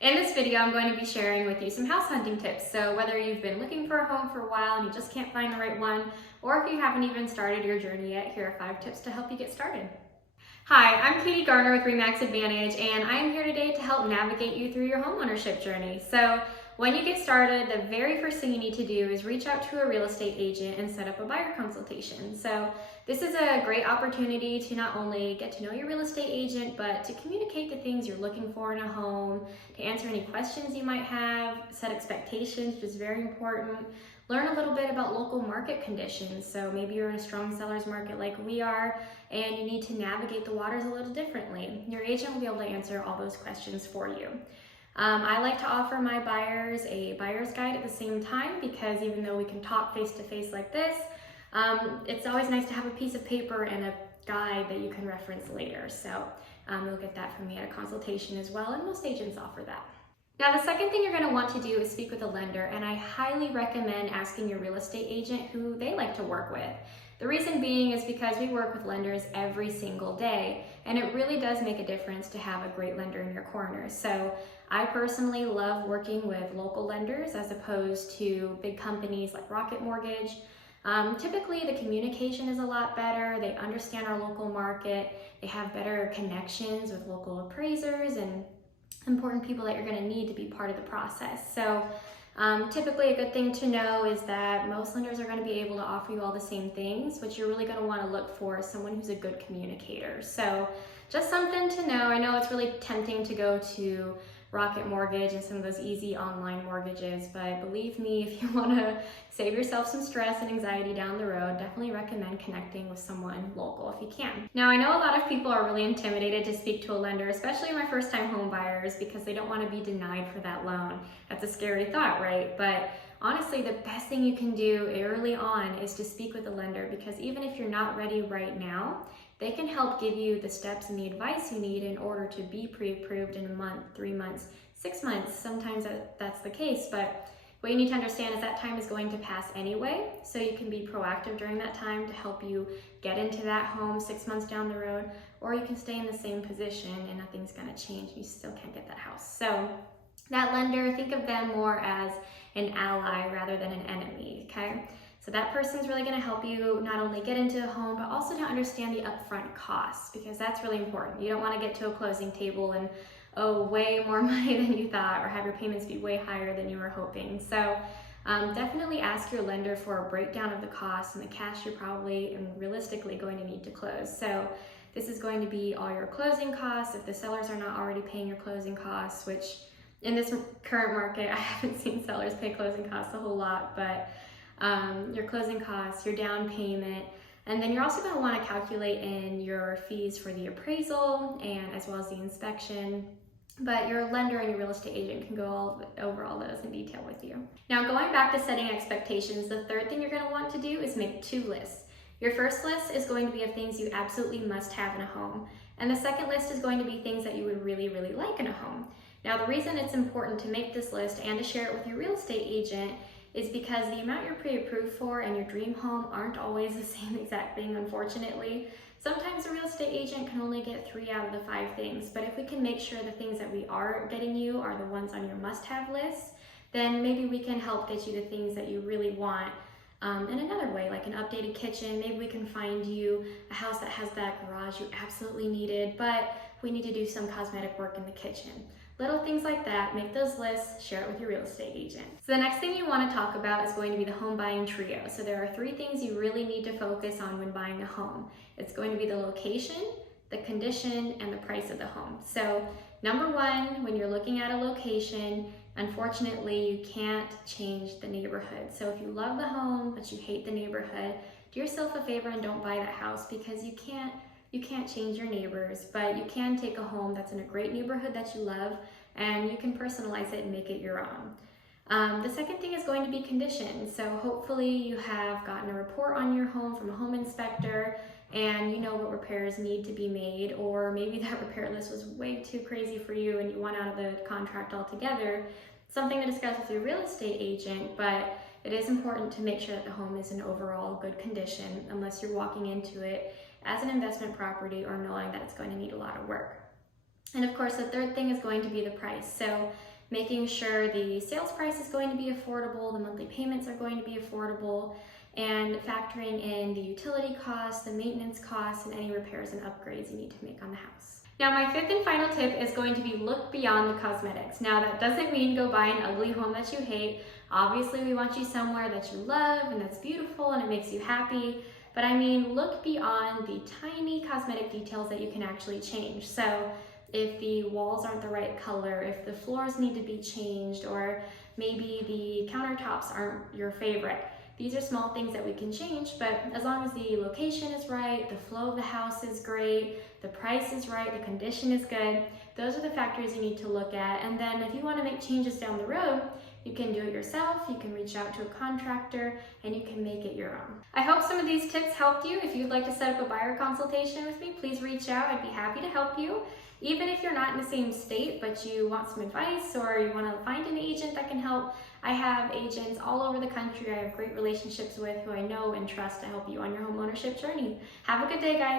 In this video, I'm going to be sharing with you some house hunting tips. So whether you've been looking for a home for a while and you just can't find the right one, or if you haven't even started your journey yet, here are 5 tips to help you get started. Hi, I'm Katie Garner with RE/MAX Advantage, and I am here today to help navigate you through your homeownership journey. So when you get started, the very first thing you need to do is reach out to a real estate agent and set up a buyer consultation. So this is a great opportunity to not only get to know your real estate agent, but to communicate the things you're looking for in a home, to answer any questions you might have, set expectations, which is very important. Learn a little bit about local market conditions. So maybe you're in a strong seller's market like we are, and you need to navigate the waters a little differently. Your agent will be able to answer all those questions for you. I like to offer my buyers a buyer's guide at the same time, because even though we can talk face to face like this, it's always nice to have a piece of paper and a guide that you can reference later. So you'll get that from me at a consultation as well, and most agents offer that. Now, the second thing you're going to want to do is speak with a lender, and I highly recommend asking your real estate agent who they like to work with. The reason being is because we work with lenders every single day, and it really does make a difference to have a great lender in your corner. So I personally love working with local lenders as opposed to big companies like Rocket Mortgage. Typically the communication is a lot better. They understand our local market. They have better connections with local appraisers and important people that you're going to need to be part of the process. So typically a good thing to know is that most lenders are going to be able to offer you all the same things. What you're really going to want to look for is someone who's a good communicator. So just something to know. I know it's really tempting to go to Rocket Mortgage and some of those easy online mortgages, but believe me, if you want to save yourself some stress and anxiety down the road, definitely recommend connecting with someone local if you can. Now, I know a lot of people are really intimidated to speak to a lender, especially my first-time home buyers, because they don't want to be denied for that loan. That's a scary thought, right? But honestly, the best thing you can do early on is to speak with a lender, because even if you're not ready right now, they can help give you the steps and the advice you need in order to be pre-approved in a month, 3 months, 6 months. Sometimes that's the case, but what you need to understand is that time is going to pass anyway, so you can be proactive during that time to help you get into that home 6 months down the road, or you can stay in the same position and nothing's gonna change. You still can't get that house. So that lender, think of them more as an ally rather than an enemy, okay? So that person's really going to help you not only get into a home, but also to understand the upfront costs, because that's really important. You don't want to get to a closing table and owe way more money than you thought, or have your payments be way higher than you were hoping. So definitely ask your lender for a breakdown of the costs and the cash you're probably and realistically going to need to close. So this is going to be all your closing costs if the sellers are not already paying your closing costs, which in this current market, I haven't seen sellers pay closing costs a whole lot, but your closing costs, your down payment, and then you're also going to want to calculate in your fees for the appraisal and as well as the inspection. But your lender and your real estate agent can go over all those in detail with you. Now, going back to setting expectations, the third thing you're going to want to do is make 2 lists. Your first list is going to be of things you absolutely must have in a home, and the second list is going to be things that you would really, really like in a home. Now, the reason it's important to make this list and to share it with your real estate agent is because the amount you're pre-approved for and your dream home aren't always the same exact thing, unfortunately. Sometimes a real estate agent can only get 3 out of the 5 things, but if we can make sure the things that we are getting you are the ones on your must-have list, then maybe we can help get you the things that you really want in another way, like an updated kitchen. Maybe we can find you a house that has that garage you absolutely needed, but we need to do some cosmetic work in the kitchen. Little things like that, make those lists, share it with your real estate agent. So the next thing you want to talk about is going to be the home buying trio. So there are 3 things you really need to focus on when buying a home. It's going to be the location, the condition, and the price of the home. So number 1, when you're looking at a location, unfortunately, you can't change the neighborhood. So if you love the home, but you hate the neighborhood, do yourself a favor and don't buy that house, because you can't change your neighbors, but you can take a home that's in a great neighborhood that you love, and you can personalize it and make it your own. The second thing is going to be condition. So hopefully you have gotten a report on your home from a home inspector, and you know what repairs need to be made, or maybe that repair list was way too crazy for you and you want out of the contract altogether. Something to discuss with your real estate agent, but it is important to make sure that the home is in overall good condition, unless you're walking into it as an investment property or knowing that it's going to need a lot of work. And of course, the third thing is going to be the price. So making sure the sales price is going to be affordable, the monthly payments are going to be affordable, and factoring in the utility costs, the maintenance costs, and any repairs and upgrades you need to make on the house. Now, my fifth and final tip is going to be look beyond the cosmetics. Now, that doesn't mean go buy an ugly home that you hate. Obviously, we want you somewhere that you love and that's beautiful and it makes you happy. But I mean, look beyond the tiny cosmetic details that you can actually change. So if the walls aren't the right color, if the floors need to be changed, or maybe the countertops aren't your favorite. These are small things that we can change, but as long as the location is right, the flow of the house is great, the price is right, the condition is good, those are the factors you need to look at. And then if you want to make changes down the road, you can do it yourself, you can reach out to a contractor, and you can make it your own. I hope some of these tips helped you. If you'd like to set up a buyer consultation with me, please reach out. I'd be happy to help you. Even if you're not in the same state, but you want some advice or you want to find an agent that can help, I have agents all over the country I have great relationships with who I know and trust to help you on your home ownership journey. Have a good day, guys.